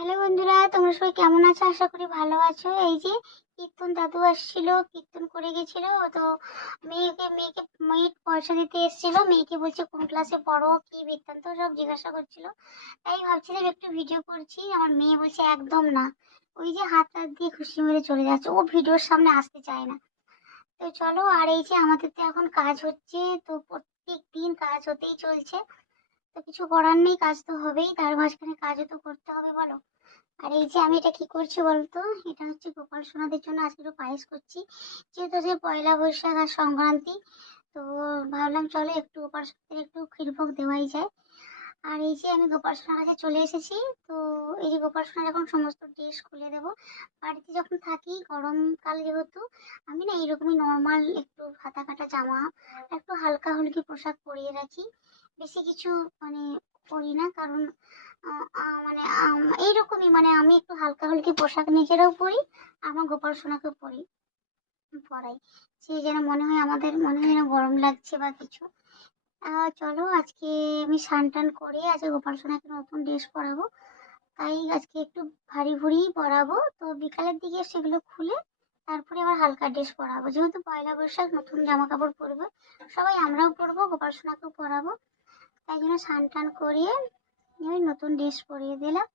Hello বন্ধুরা, তোমরা সবাই কেমন আছো? আশা করি ভালো আছো। এই যে কীর্তন দাদু আসছিল, কীর্তন করে গেছিল। তো মেয়ে পয়সা দিতে এসেছিল। মেয়েকে বলছে কোন ক্লাসে পড়ো, কি বৃত্তান্ত সব জিজ্ঞাসা করছিল। তাই ভাবছিলাম একটু ভিডিও করছি। আমার মেয়ে বলছে একদম না, ওই যে হাত হাত দিয়ে খুশি মেরে চলে যাচ্ছে, ও ভিডিওর সামনে আসতে চায় না। তো চলো, আর এই যে আমাদের তো এখন কাজ হচ্ছে, তো প্রত্যেক দিন কাজ হতেই চলছে। তো কিছু করার নেই, কাজ তো হবেই, তার মাঝখানে কাজও তো করতে হবে বলো। আর এই যে আমি এটা কি করছি বলতো, এটা হচ্ছে গোপাল সোনাদের জন্য আজকে একটু পায়েস করছি। যেহেতু যে পয়লা বৈশাখ আর সংক্রান্তি, তো ভাবলাম চলো একটু গোপাল সোনাদের একটু ক্ষীরভোগ দেওয়াই যায়। আর এই যে আমি গোপাল সোনার কাছে চলে এসেছি। তো এই যে গোপাল সোনার এখন সমস্ত ড্রেস খুলে দেবো। বাড়িতে যখন থাকি গরমকাল যেহেতু, আমি না এইরকমই নর্মাল একটু হাতা কাটা জামা, একটু হালকা হুলকি পোশাক পরিয়ে রাখি। বেশি কিছু মানে পরি না, কারণ এইরকমই আমি একটু হালকা হুলকি পোশাক নিজেরাও পরি, আমার গোপাল সোনাকেও পরাই। সে যেন মনে হয়, আমাদের মনে হয় যেন গরম লাগছে বা কিছু। চলো আজকে আমি স্নান টান করে আজকে গোপাল সোনাকে নতুন ড্রেস পরাবো। তাই আজকে একটু ভারী ভুড়ি পরাবো, তো বিকালের দিকে সেগুলো খুলে তারপরে আবার হালকা ড্রেস পরাবো। যেহেতু পয়লা বৈশাখ নতুন জামা কাপড় পরবে সবাই, আমরাও পরবো, গোপাল সোনাকেও পরাবো। তাই জন্য স্নান টান করিয়ে আমি নতুন ড্রেস পরিয়ে দিলাম।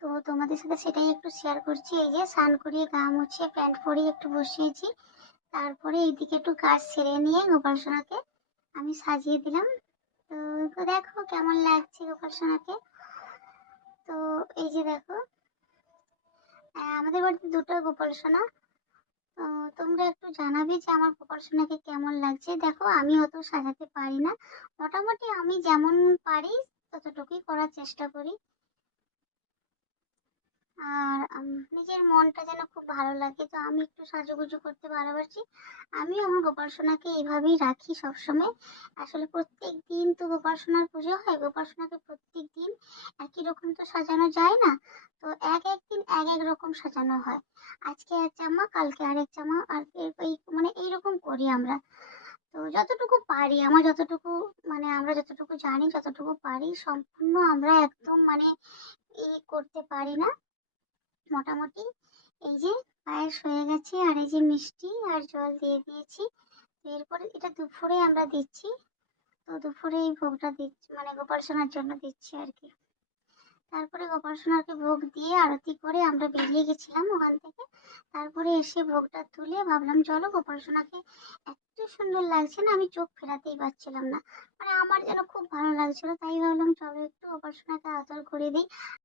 তো তোমাদের সাথে সেটাই একটু শেয়ার করছি। এই যে স্নান করিয়ে গা মুছিয়ে প্যান্ট পরিয়ে একটু বসিয়েছি। তারপরে এইদিকে একটু কাজ সেরে নিয়ে গোপাল সোনাকে আমি সাজিয়ে দিলাম। তো তো দেখো কেমন লাগছে গোপাল সোনাকে। তো এই যে দেখো, আমাদের বাড়িতে দুটো গোপাল সোনা। তো তোমরা একটু জানাবে যে আমার গোপাল সোনাকে কেমন লাগছে। দেখো আমি অত সাজাতে পারি না, মোটামুটি আমি যেমন পারি ততটুকুই করার চেষ্টা করি। আর নিজের মনটা যেন খুব ভালো লাগে, তো আমি একটু সাজুগুজু করতে ভালোবাসি। আমিও আমার গোপাল সোনাকে এইভাবেই রাখি সবসময়। আসলে প্রত্যেক দিন তো গোপাল সোনার পুজো হয়, গোপাল সোনাকে প্রত্যেক দিন একই রকম তো সাজানো যায় না। তো এক এক দিন এক এক রকম সাজানো হয়। আজকে এক জামা, কালকে আরেক জামা, আর এই এইরকম করি আমরা। তো যতটুকু পারি, আমার যতটুকু আমরা যতটুকু জানি, যতটুকু পারি সম্পূর্ণ আমরা একদম করতে পারি না মোটামুটি। এই যে পায়েস হয়ে গেছে, আর এই যে মিষ্টি আর জল দিয়ে দিয়েছি। তো এরপরে এটা দুপুরে আমরা দিচ্ছি। তো দুপুরে এই ভোগটা দিচ্ছি, গোপাল সোনার জন্য দিচ্ছি আর কি। তারপরে গোপাল সোনাকে ভোগ দিয়ে আরতি করে আমরা বেরিয়ে গেছিলাম ওখান থেকে। তারপরে এসে ভোগটা তুলে ভাবলাম চলো গোপাল সোনাকে, এত সুন্দর লাগছে না, আমি চোখ ফেরাতেই পারছিলাম না। আমার যেন খুব ভালো লাগছিল, তাই ভাবলাম চলো একটু গোপাল সোনাকে আদর করে দিই।